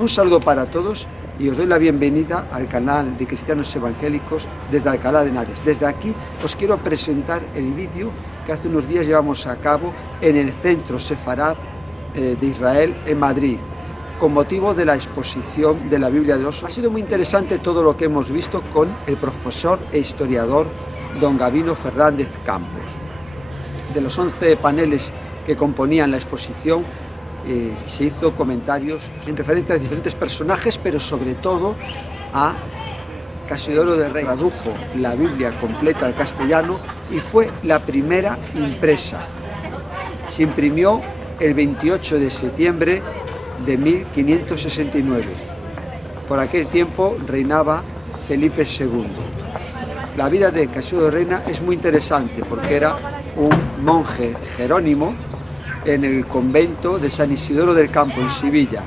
Un saludo para todos y os doy la bienvenida al canal de Cristianos Evangélicos desde Alcalá de Henares. Desde aquí os quiero presentar el vídeo que hace unos días llevamos a cabo en el Centro Sefarad de Israel en Madrid, con motivo de la exposición de la Biblia del Oso. Ha sido muy interesante todo lo que hemos visto con el profesor e historiador don Gabino Fernández Campos. De los 11 paneles que componían la exposición, se hizo comentarios en referencia a diferentes personajes, pero sobre todo a Casiodoro del Rey. Tradujo la Biblia completa al castellano y fue la primera impresa. Se imprimió el 28 de septiembre de 1569. Por aquel tiempo reinaba Felipe II. La vida de Casiodoro de Reina es muy interesante porque era un monje jerónimo en el convento de San Isidoro del Campo, en Sevilla,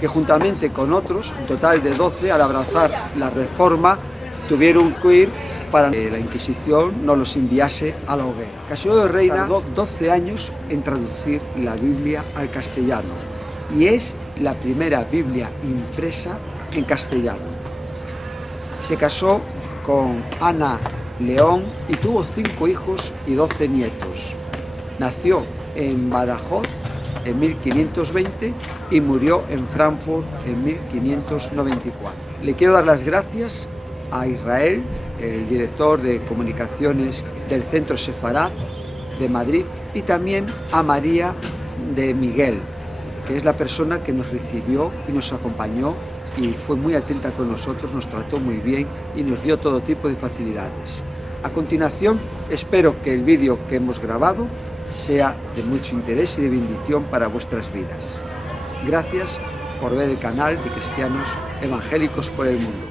que juntamente con otros, un total de 12, al abrazar la Reforma, tuvieron que ir para que la Inquisición no los enviase a la hoguera. Casiodoro de Reina tardó 12 años en traducir la Biblia al castellano y es la primera Biblia impresa en castellano. Se casó con Ana León y tuvo 5 hijos y 12 nietos. Nació en Badajoz en 1520 y murió en Frankfurt en 1594. Le quiero dar las gracias a Israel, el director de comunicaciones del Centro Sefarad de Madrid, y también a María de Miguel, que es la persona que nos recibió y nos acompañó y fue muy atenta con nosotros, nos trató muy bien y nos dio todo tipo de facilidades. A continuación, espero que el vídeo que hemos grabado sea de mucho interés y de bendición para vuestras vidas. Gracias por ver el canal de Cristianos Evangélicos por el Mundo.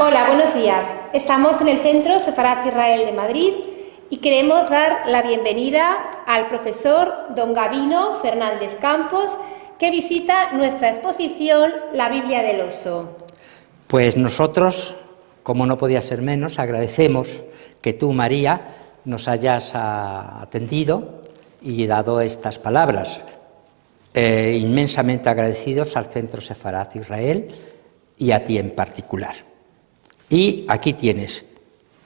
Hola, buenos días. Estamos en el Centro Sefarad Israel de Madrid y queremos dar la bienvenida al profesor don Gabino Fernández Campos, que visita nuestra exposición La Biblia del Oso. Pues nosotros, como no podía ser menos, agradecemos que tú, María, nos hayas atendido y dado estas palabras. Inmensamente agradecidos al Centro Sefarad Israel y a ti en particular. Y aquí tienes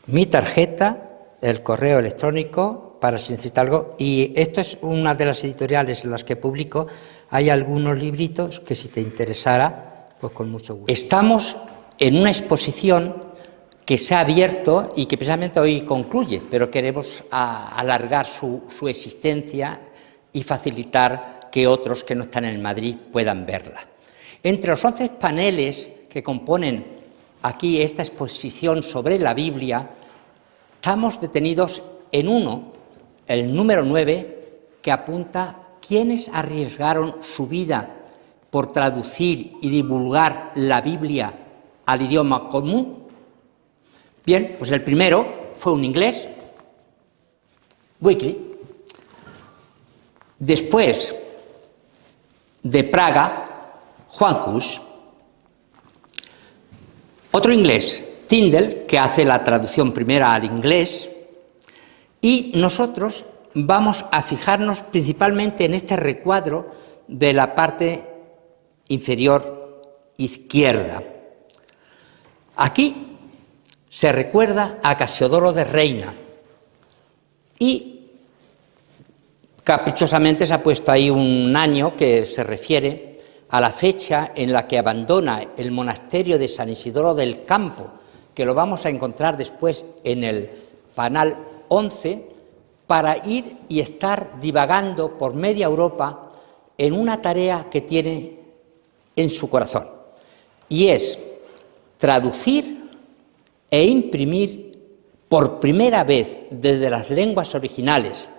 mi tarjeta, el correo electrónico para si necesitas algo. Y esto es una de las editoriales en las que publico. Hay algunos libritos que si te interesara, pues con mucho gusto. Estamos en una exposición que se ha abierto y que precisamente hoy concluye, pero queremos alargar su existencia y facilitar que otros que no están en Madrid puedan verla. Entre los 11 paneles que componen aquí esta exposición sobre la Biblia, estamos detenidos en uno, el número 9, que apunta quiénes arriesgaron su vida por traducir y divulgar la Biblia al idioma común. Bien, pues el primero fue un inglés, Wycliffe. Después, de Praga, Juan Hus. Otro inglés, Tyndall, que hace la traducción primera al inglés, y nosotros vamos a fijarnos principalmente en este recuadro de la parte inferior izquierda. Aquí se recuerda a Casiodoro de Reina y caprichosamente se ha puesto ahí un año que se refiere a la fecha en la que abandona el monasterio de San Isidoro del Campo, que lo vamos a encontrar después en el panel 11, para ir y estar divagando por media Europa en una tarea que tiene en su corazón, y es traducir e imprimir por primera vez desde las lenguas originales,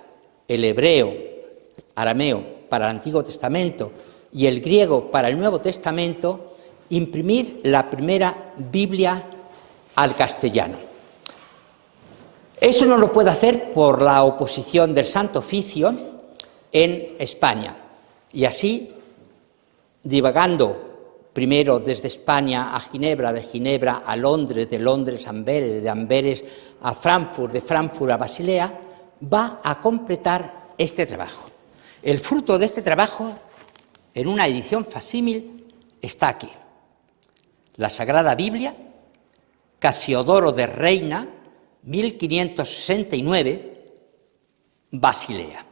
el hebreo, arameo para el Antiguo Testamento y el griego para el Nuevo Testamento, imprimir la primera Biblia al castellano. Eso no lo puede hacer por la oposición del Santo Oficio en España, y así, divagando primero desde España a Ginebra, de Ginebra a Londres, de Londres a Amberes, de Amberes a Frankfurt, de Frankfurt a Basilea, va a completar este trabajo. El fruto de este trabajo, en una edición facsímil, está aquí. La Sagrada Biblia, Casiodoro de Reina, 1569, Basilea.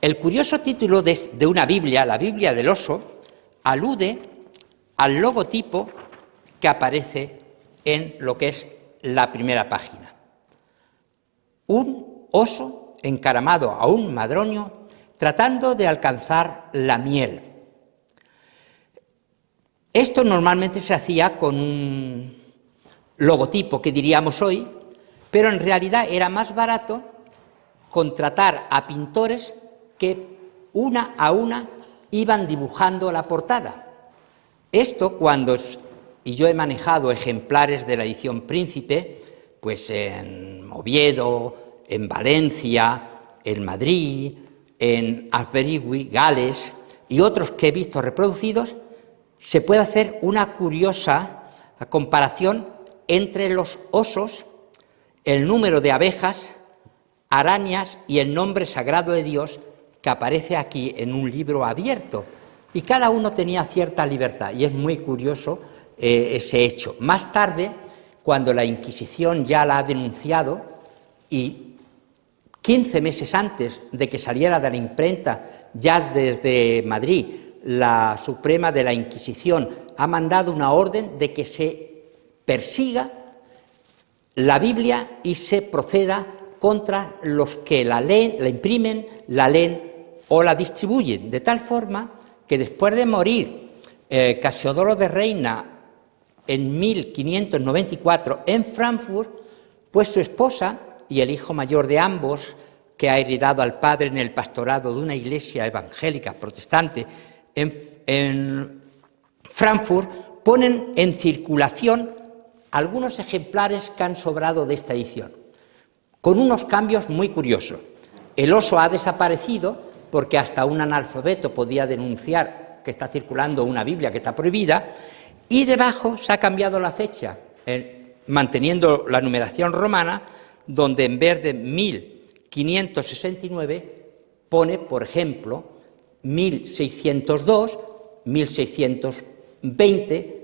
El curioso título de una Biblia, la Biblia del oso, alude al logotipo que aparece en lo que es la primera página. Un oso encaramado a un madroño tratando de alcanzar la miel. Esto normalmente se hacía con un logotipo que diríamos hoy, pero en realidad era más barato contratar a pintores que una a una iban dibujando la portada. Esto y yo he manejado ejemplares de la edición Príncipe, pues en Oviedo, en Valencia, en Madrid, en Aberystwyth, Gales, y otros que he visto reproducidos, se puede hacer una curiosa comparación entre los osos, el número de abejas, arañas y el nombre sagrado de Dios que aparece aquí en un libro abierto, y cada uno tenía cierta libertad, y es muy curioso ese hecho. Más tarde, cuando la Inquisición ya la ha denunciado, y 15 meses antes de que saliera de la imprenta, ya desde Madrid, la Suprema de la Inquisición ha mandado una orden de que se persiga la Biblia y se proceda contra los que la leen, la imprimen, la leen o la distribuyen, de tal forma que después de morir Casiodoro de Reina en 1594 en Frankfurt, pues su esposa y el hijo mayor de ambos, que ha heredado al padre en el pastorado de una iglesia evangélica protestante en Frankfurt, ponen en circulación algunos ejemplares que han sobrado de esta edición, con unos cambios muy curiosos. El oso ha desaparecido porque hasta un analfabeto podía denunciar que está circulando una Biblia que está prohibida, y debajo se ha cambiado la fecha, manteniendo la numeración romana, donde en vez de 1569 pone, por ejemplo, 1602, 1620,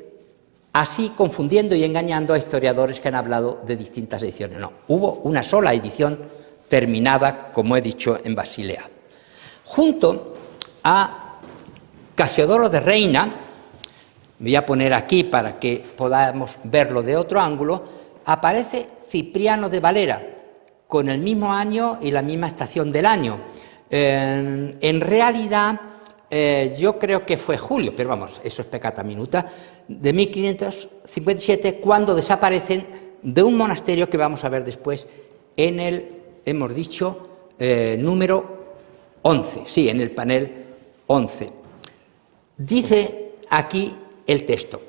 así confundiendo y engañando a historiadores que han hablado de distintas ediciones. No, hubo una sola edición terminada, como he dicho, en Basilea. Junto a Casiodoro de Reina, me voy a poner aquí para que podamos verlo de otro ángulo, aparece Cipriano de Valera, con el mismo año y la misma estación del año. En realidad, yo creo que fue julio, pero vamos, eso es peccata minuta, de 1557, cuando desaparecen de un monasterio que vamos a ver después en el, hemos dicho, número 11, sí, en el panel 11. Dice aquí el texto: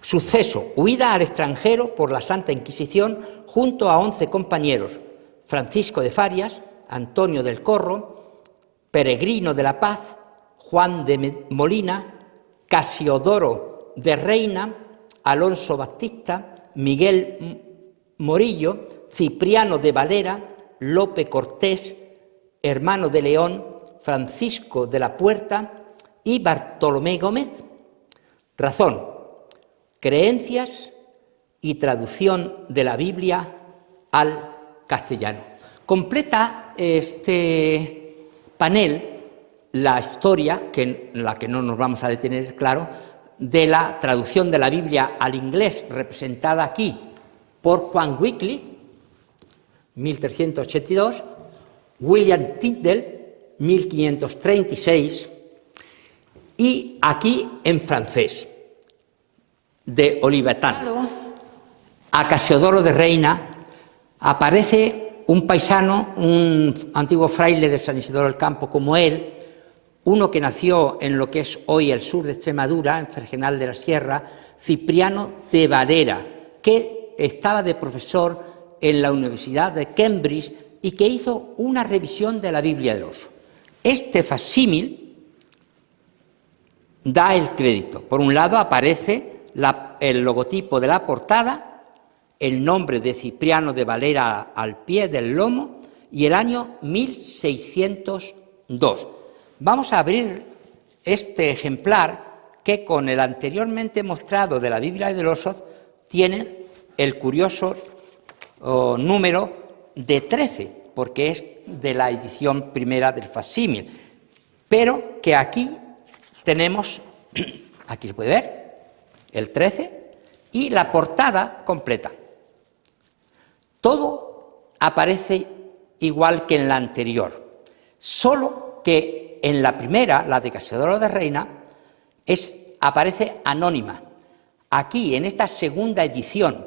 suceso, huida al extranjero por la Santa Inquisición junto a 11 compañeros, Francisco de Farias, Antonio del Corro, Peregrino de la Paz, Juan de Molina, Casiodoro de Reina, Alonso Baptista, Miguel Morillo, Cipriano de Valera, Lope Cortés, Hermano de León, Francisco de la Puerta y Bartolomé Gómez. Razón: creencias y traducción de la Biblia al castellano. Completa este panel la historia, en la que no nos vamos a detener, claro, de la traducción de la Biblia al inglés, representada aquí por Juan Wycliffe, 1382, William Tyndale, 1536, y aquí en francés, de Olivetan. A Casiodoro de Reina aparece un paisano, un antiguo fraile de San Isidoro del Campo como él, uno que nació en lo que es hoy el sur de Extremadura, en Fregenal de la Sierra, Cipriano de Valera, que estaba de profesor en la Universidad de Cambridge y que hizo una revisión de la Biblia del Oso. Este facsímil da el crédito. Por un lado aparece el logotipo de la portada, el nombre de Cipriano de Valera al pie del lomo y el año 1602. Vamos a abrir este ejemplar que, con el anteriormente mostrado de la Biblia del Oso, tiene el curioso número de 13, porque es de la edición primera del facsímil, pero que aquí tenemos, aquí se puede ver, el 13 y la portada completa. Todo aparece igual que en la anterior, solo que en la primera, la de Casiodoro de Reina, aparece anónima. Aquí, en esta segunda edición,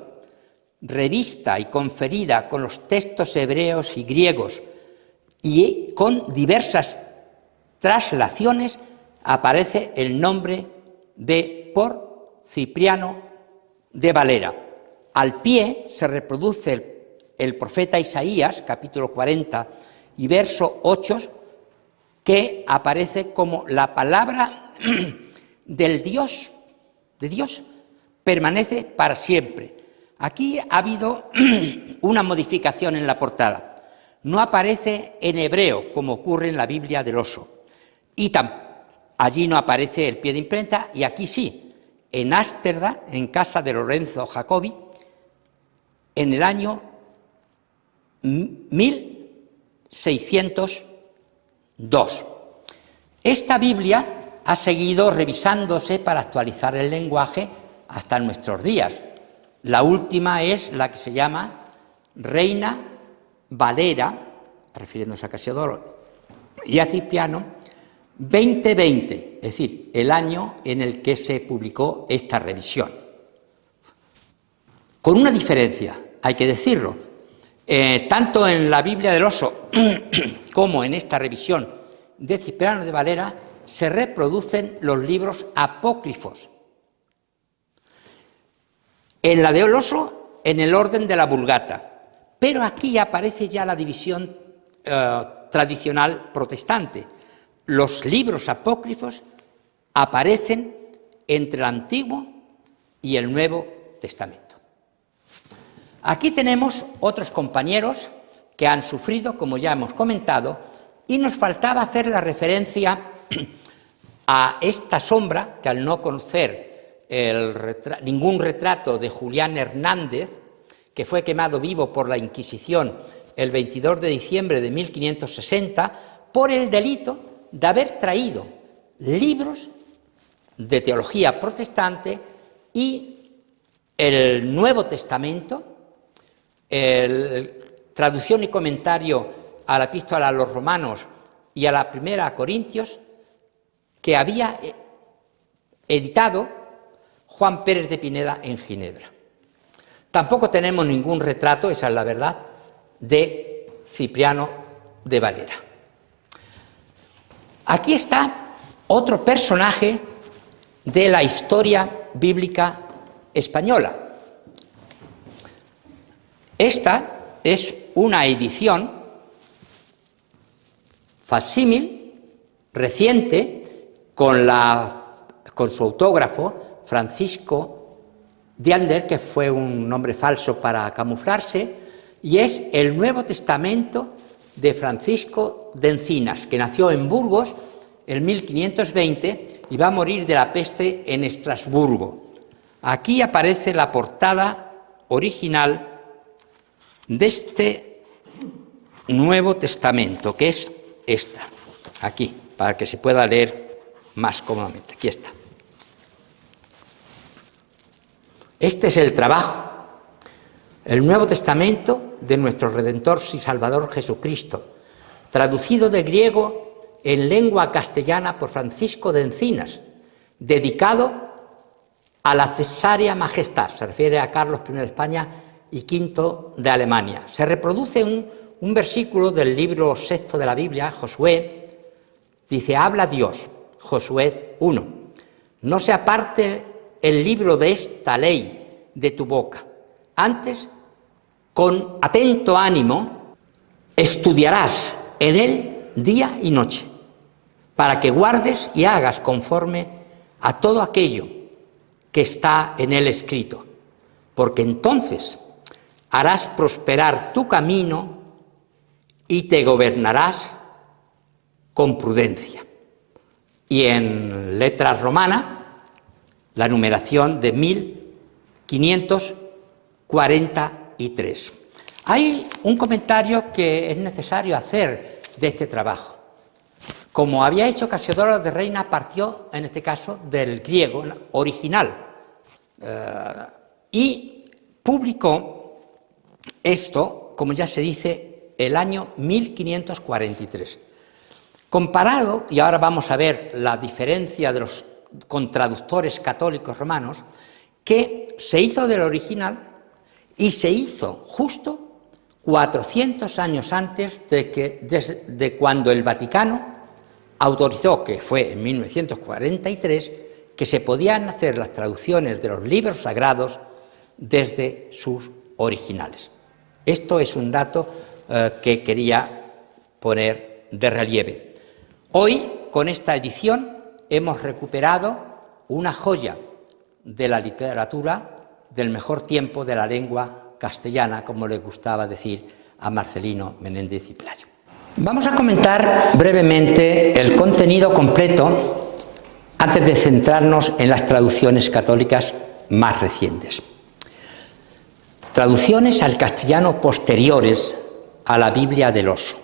revista y conferida con los textos hebreos y griegos y con diversas traslaciones, aparece el nombre de por Cipriano de Valera. Al pie se reproduce el profeta Isaías, capítulo 40 y verso 8, que aparece como la palabra de Dios permanece para siempre. Aquí ha habido una modificación en la portada. No aparece en hebreo, como ocurre en la Biblia del Oso, y allí no aparece el pie de imprenta, y aquí sí, en Ámsterdam, en casa de Lorenzo Jacobi, en el año 1602. Esta Biblia ha seguido revisándose para actualizar el lenguaje hasta nuestros días. La última es la que se llama Reina Valera, refiriéndose a Casiodoro y a Cipriano, 2020, es decir, el año en el que se publicó esta revisión. Con una diferencia, hay que decirlo, tanto en la Biblia del Oso como en esta revisión de Cipriano de Valera se reproducen los libros apócrifos. En la del Oso, en el orden de la Vulgata, pero aquí aparece ya la división tradicional protestante. Los libros apócrifos aparecen entre el Antiguo y el Nuevo Testamento. Aquí tenemos otros compañeros que han sufrido, como ya hemos comentado, y nos faltaba hacer la referencia a esta sombra, que al no conocer ningún retrato de Julián Hernández, que fue quemado vivo por la Inquisición el 22 de diciembre de 1560, por el delito de haber traído libros de teología protestante y el Nuevo Testamento, traducción y comentario a la epístola a los romanos y a la primera a Corintios, que había editado Juan Pérez de Pineda en Ginebra. Tampoco tenemos ningún retrato, esa es la verdad, de Cipriano de Valera. Aquí está otro personaje de la historia bíblica española. Esta es una edición facsímil reciente con su autógrafo Francisco Diander, que fue un nombre falso para camuflarse, y es el Nuevo Testamento de Francisco de Encinas, que nació en Burgos en 1520 y va a morir de la peste en Estrasburgo. Aquí aparece la portada original de este Nuevo Testamento, que es esta, aquí, para que se pueda leer más cómodamente. Aquí está. Este es el trabajo, el Nuevo Testamento de nuestro Redentor y Salvador Jesucristo, traducido de griego en lengua castellana por Francisco de Encinas, dedicado a la Cesárea Majestad, se refiere a Carlos I de España y V de Alemania. Se reproduce un versículo del libro sexto de la Biblia, Josué, dice: habla Dios, Josué 1, no se aparte el libro de esta ley de tu boca, antes con atento ánimo estudiarás en él día y noche, para que guardes y hagas conforme a todo aquello que está en él escrito, porque entonces harás prosperar tu camino y te gobernarás con prudencia. Y en letras romanas, la numeración de 1543. Hay un comentario que es necesario hacer de este trabajo. Como había hecho Casiodoro de Reina, partió, en este caso, del griego original y publicó esto, como ya se dice, el año 1543. Comparado, y ahora vamos a ver la diferencia de los con traductores católicos romanos, que se hizo del original y se hizo justo 400 años antes de cuando el Vaticano autorizó, que fue en 1943, que se podían hacer las traducciones de los libros sagrados desde sus originales. Esto es un dato que quería poner de relieve. Hoy, con esta edición, hemos recuperado una joya de la literatura del mejor tiempo de la lengua castellana, como le gustaba decir a Marcelino Menéndez y Pelayo. Vamos a comentar brevemente el contenido completo antes de centrarnos en las traducciones católicas más recientes. Traducciones al castellano posteriores a la Biblia del Oso.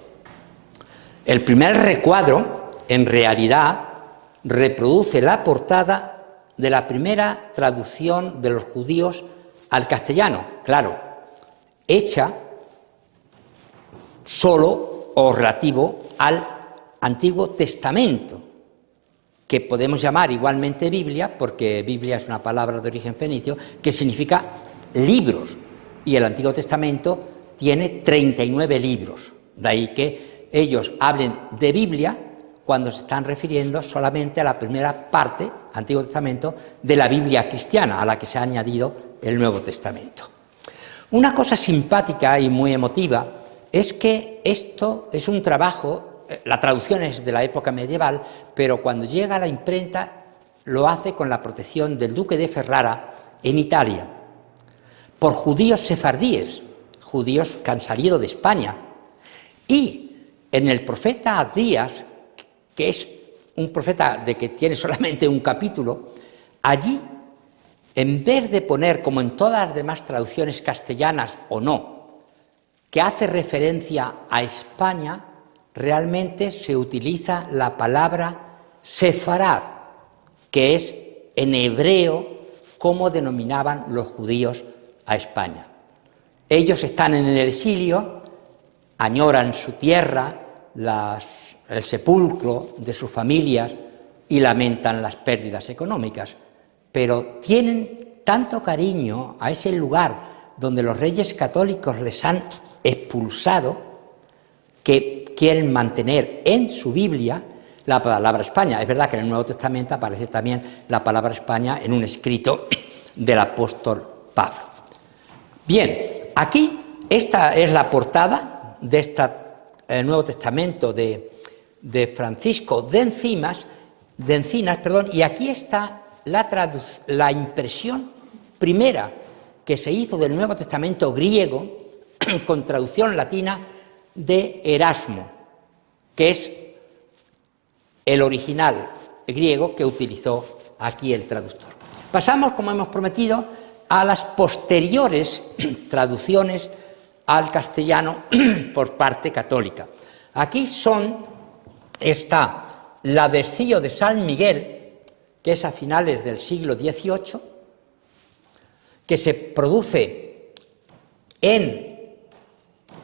El primer recuadro, en realidad, reproduce la portada de la primera traducción de los judíos al castellano, claro, hecha solo o relativo al Antiguo Testamento, que podemos llamar igualmente Biblia, porque Biblia es una palabra de origen fenicio, que significa libros, y el Antiguo Testamento tiene 39 libros, de ahí que ellos hablen de Biblia cuando se están refiriendo solamente a la primera parte, Antiguo Testamento, de la Biblia cristiana, a la que se ha añadido el Nuevo Testamento. Una cosa simpática y muy emotiva es que esto es un trabajo, la traducción es de la época medieval, pero cuando llega a la imprenta lo hace con la protección del duque de Ferrara en Italia, por judíos sefardíes, judíos que han salido de España. Y en el profeta Abdías, que es un profeta de que tiene solamente un capítulo, allí, en vez de poner, como en todas las demás traducciones castellanas o no, que hace referencia a España, realmente se utiliza la palabra sefarad, que es en hebreo como denominaban los judíos a España. Ellos están en el exilio, añoran su tierra, el sepulcro de sus familias y lamentan las pérdidas económicas, pero tienen tanto cariño a ese lugar donde los reyes católicos les han expulsado, que quieren mantener en su Biblia la palabra España. Es verdad que en el Nuevo Testamento aparece también la palabra España en un escrito del apóstol Pablo. Bien, aquí esta es la portada de este Nuevo Testamento de Francisco de Encinas, y aquí está la impresión primera que se hizo del Nuevo Testamento griego con traducción latina de Erasmo, que es el original griego que utilizó aquí el traductor. Pasamos, como hemos prometido, a las posteriores traducciones al castellano por parte católica. Aquí está la del Cío de San Miguel, que es a finales del siglo XVIII, que se produce en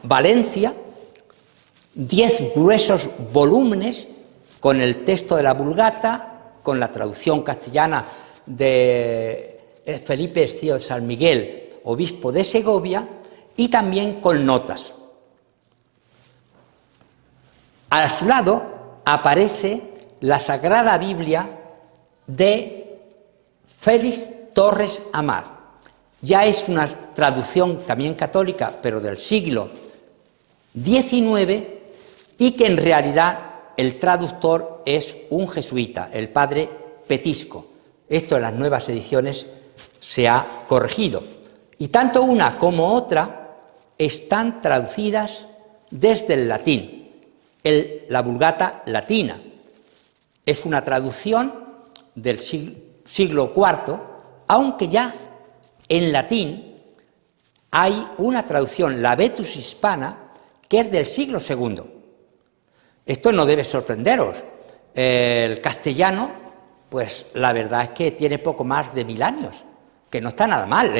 Valencia, 10 gruesos volúmenes con el texto de la Vulgata, con la traducción castellana de Felipe Cío de San Miguel, obispo de Segovia, y también con notas. A su lado aparece la Sagrada Biblia de Félix Torres Amat. Ya es una traducción también católica, pero del siglo XIX, y que en realidad el traductor es un jesuita, el padre Petisco. Esto en las nuevas ediciones se ha corregido. Y tanto una como otra están traducidas desde el latín, la Vulgata latina. Es una traducción del siglo IV, aunque ya en latín hay una traducción, la Vetus Hispana, que es del siglo II. Esto no debe sorprenderos. El castellano, pues la verdad es que tiene poco más de 1000 años, que no está nada mal,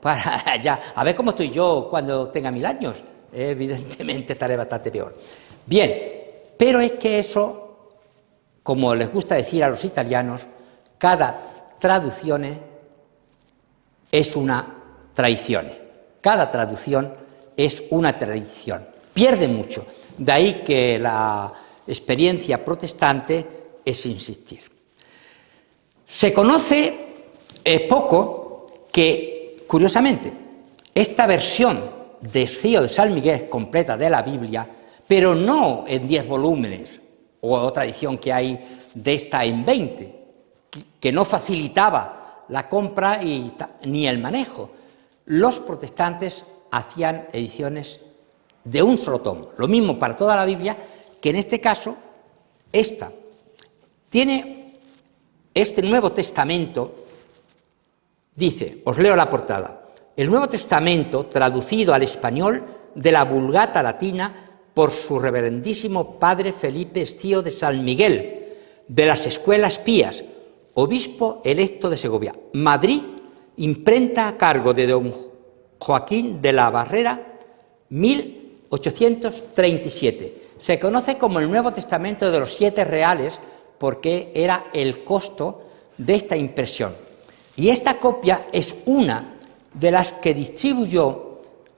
para ya, a ver cómo estoy yo cuando tenga 1000 años. Evidentemente estaré bastante peor. Bien, pero es que eso, como les gusta decir a los italianos, cada traducción es una traición. Cada traducción es una tradición. Pierde mucho. De ahí que la experiencia protestante es insistir. Se conoce poco que, curiosamente, esta versión de Cío de San Miguel completa de la Biblia, pero no en 10 volúmenes, o otra edición que hay de esta en 20, que no facilitaba la compra ni el manejo. Los protestantes hacían ediciones de un solo tomo. Lo mismo para toda la Biblia, que en este caso, esta tiene este Nuevo Testamento, dice, os leo la portada, el Nuevo Testamento traducido al español de la Vulgata latina por su reverendísimo padre Felipe Cío de San Miguel, de las Escuelas Pías, obispo electo de Segovia, Madrid, imprenta a cargo de don Joaquín de la Barrera, 1837. Se conoce como el Nuevo Testamento de los 7 reales porque era el costo de esta impresión. Y esta copia es una de las que distribuyó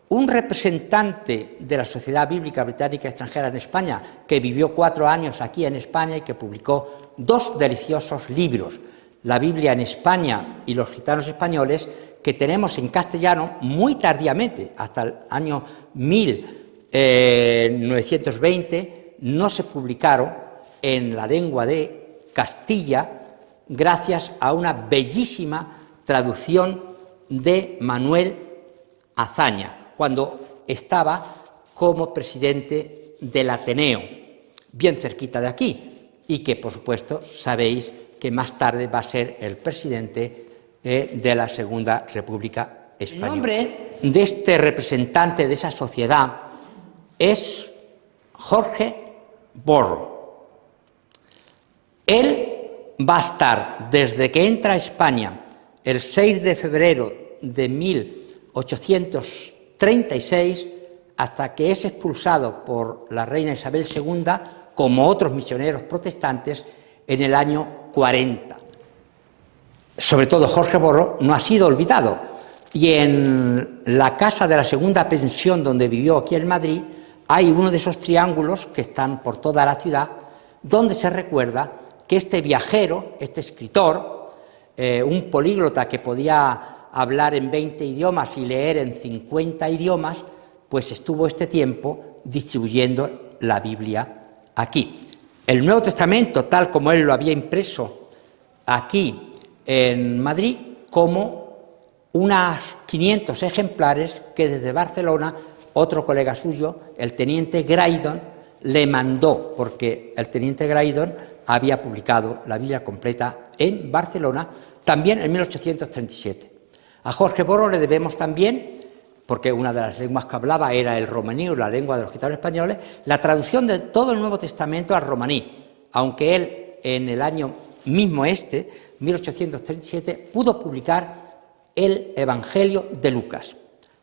un representante de la Sociedad Bíblica Británica Extranjera en España, que vivió 4 años aquí en España y que publicó 2 deliciosos libros, La Biblia en España y Los gitanos españoles, que tenemos en castellano muy tardíamente, hasta el año 1920, no se publicaron en la lengua de Castilla, gracias a una bellísima traducción de Manuel Azaña, cuando estaba como presidente del Ateneo, bien cerquita de aquí, y que, por supuesto, sabéis que más tarde va a ser el presidente de la Segunda República Española. El nombre de este representante de esa sociedad es Jorge Borro. Él va a estar, desde que entra a España el 6 de febrero de 1836, hasta que es expulsado por la reina Isabel II, como otros misioneros protestantes, en el año 40. Sobre todo Jorge Borro no ha sido olvidado, y en la casa de la segunda pensión donde vivió aquí en Madrid hay uno de esos triángulos que están por toda la ciudad, donde se recuerda que este viajero, este escritor, un políglota que podía hablar en 20 idiomas y leer en 50 idiomas, pues estuvo este tiempo distribuyendo la Biblia aquí. El Nuevo Testamento, tal como él lo había impreso aquí en Madrid, como unos 500 ejemplares que desde Barcelona otro colega suyo, el teniente Graydon, le mandó, porque el teniente Graydon había publicado la Biblia completa en Barcelona, también en 1837. A Jorge Borro le debemos también, porque una de las lenguas que hablaba era el romaní, la lengua de los gitanos españoles, la traducción de todo el Nuevo Testamento al romaní, aunque él en el año mismo 1837, pudo publicar el Evangelio de Lucas.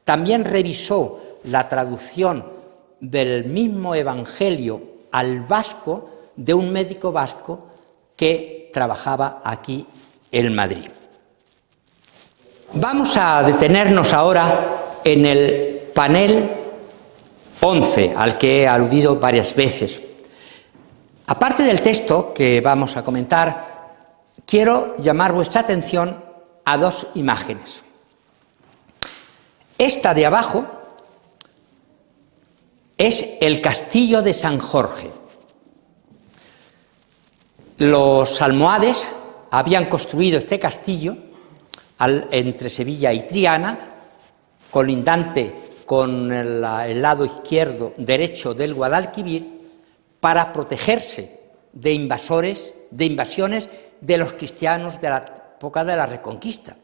También revisó la traducción del mismo Evangelio al vasco de un médico vasco que trabajaba aquí en Madrid. Vamos a detenernos ahora en el panel 11, al que he aludido varias veces. Aparte del texto que vamos a comentar, quiero llamar vuestra atención a dos imágenes. Esta de abajo es el castillo de San Jorge. Los almohades habían construido este castillo entre Sevilla y Triana, colindante con el lado derecho del Guadalquivir, para protegerse de invasiones de los cristianos de la época de la Reconquista.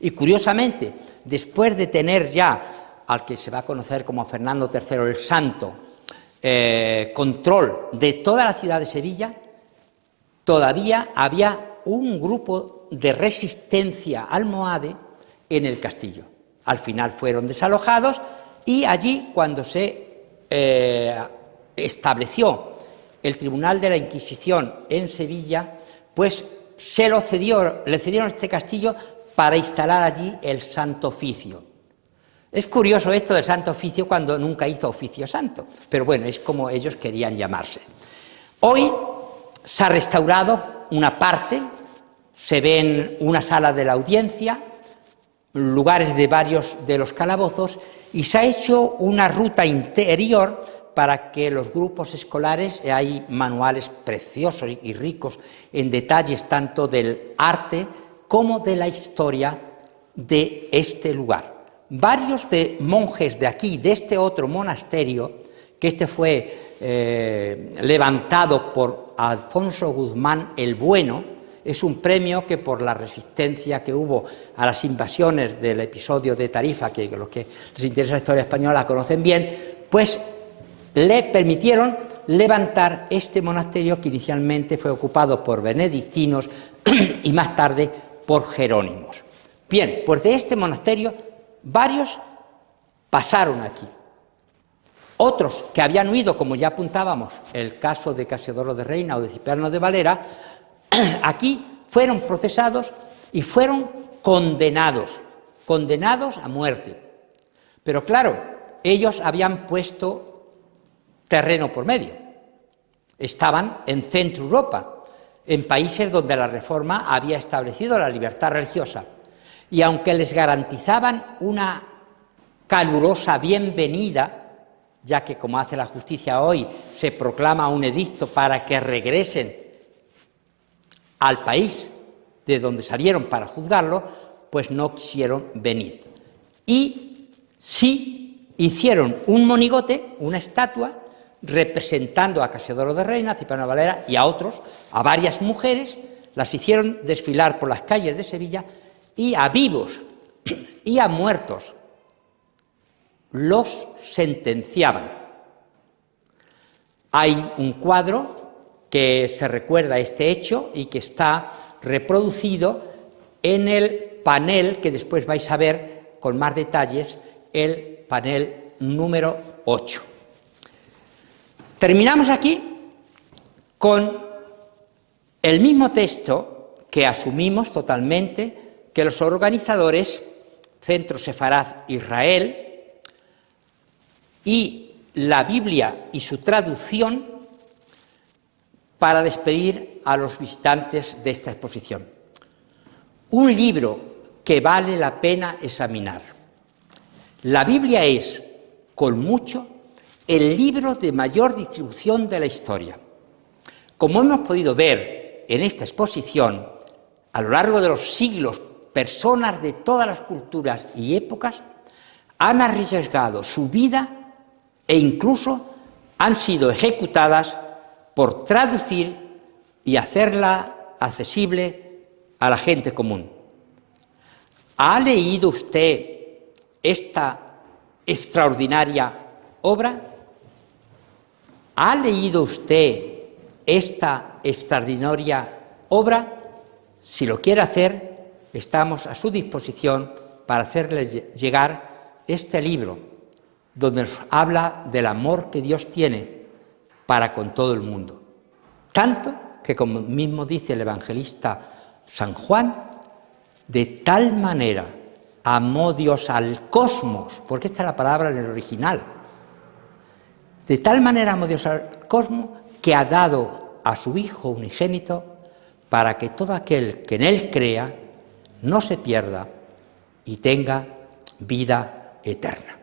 Y curiosamente, después de tener ya al que se va a conocer como Fernando III el Santo, control de toda la ciudad de Sevilla, todavía había un grupo de resistencia almohade en el castillo. Al final fueron desalojados y allí, cuando se estableció el Tribunal de la Inquisición en Sevilla, pues le cedieron este castillo para instalar allí el Santo Oficio. Es curioso esto del Santo Oficio cuando nunca hizo oficio santo, pero bueno, es como ellos querían llamarse. Hoy se ha restaurado una parte, se ven una sala de la audiencia, lugares de varios de los calabozos, y se ha hecho una ruta interior para que los grupos escolares, hay manuales preciosos y ricos en detalles tanto del arte como de la historia de este lugar. Varios de monjes de aquí, de este otro monasterio, que este fue levantado por Alfonso Guzmán el Bueno, es un premio que por la resistencia que hubo a las invasiones del episodio de Tarifa, que los que les interesa la historia española la conocen bien, pues le permitieron levantar este monasterio que inicialmente fue ocupado por benedictinos y más tarde por jerónimos. Bien, pues de este monasterio varios pasaron aquí. Otros que habían huido, como ya apuntábamos, el caso de Casiodoro de Reina o de Cipriano de Valera, aquí fueron procesados y fueron condenados a muerte. Pero claro, ellos habían puesto terreno por medio. Estaban en Centro Europa, en países donde la Reforma había establecido la libertad religiosa. Y aunque les garantizaban una calurosa bienvenida, ya que, como hace la justicia hoy, se proclama un edicto para que regresen al país de donde salieron para juzgarlo, pues no quisieron venir. Y sí hicieron un monigote, una estatua, representando a Casiodoro de Reina, a Cipriano de Valera y a otros, a varias mujeres, las hicieron desfilar por las calles de Sevilla, y a vivos y a muertos los sentenciaban. Hay un cuadro que se recuerda a este hecho y que está reproducido en el panel que después vais a ver con más detalles, el panel número 8. Terminamos aquí con el mismo texto que asumimos totalmente que los organizadores, Centro Sefarad Israel, y la Biblia y su traducción, para despedir a los visitantes de esta exposición. Un libro que vale la pena examinar. La Biblia es, con mucho, el libro de mayor distribución de la historia. Como hemos podido ver en esta exposición, a lo largo de los siglos personas de todas las culturas y épocas han arriesgado su vida e incluso han sido ejecutadas por traducir y hacerla accesible a la gente común. ¿Ha leído usted esta extraordinaria obra? ¿Ha leído usted esta extraordinaria obra? Si lo quiere hacer, estamos a su disposición para hacerle llegar este libro, donde nos habla del amor que Dios tiene para con todo el mundo. Tanto que, como mismo dice el evangelista San Juan, de tal manera amó Dios al cosmos, porque esta es la palabra en el original, de tal manera amó Dios al cosmos que ha dado a su Hijo unigénito para que todo aquel que en Él crea no se pierda y tenga vida eterna.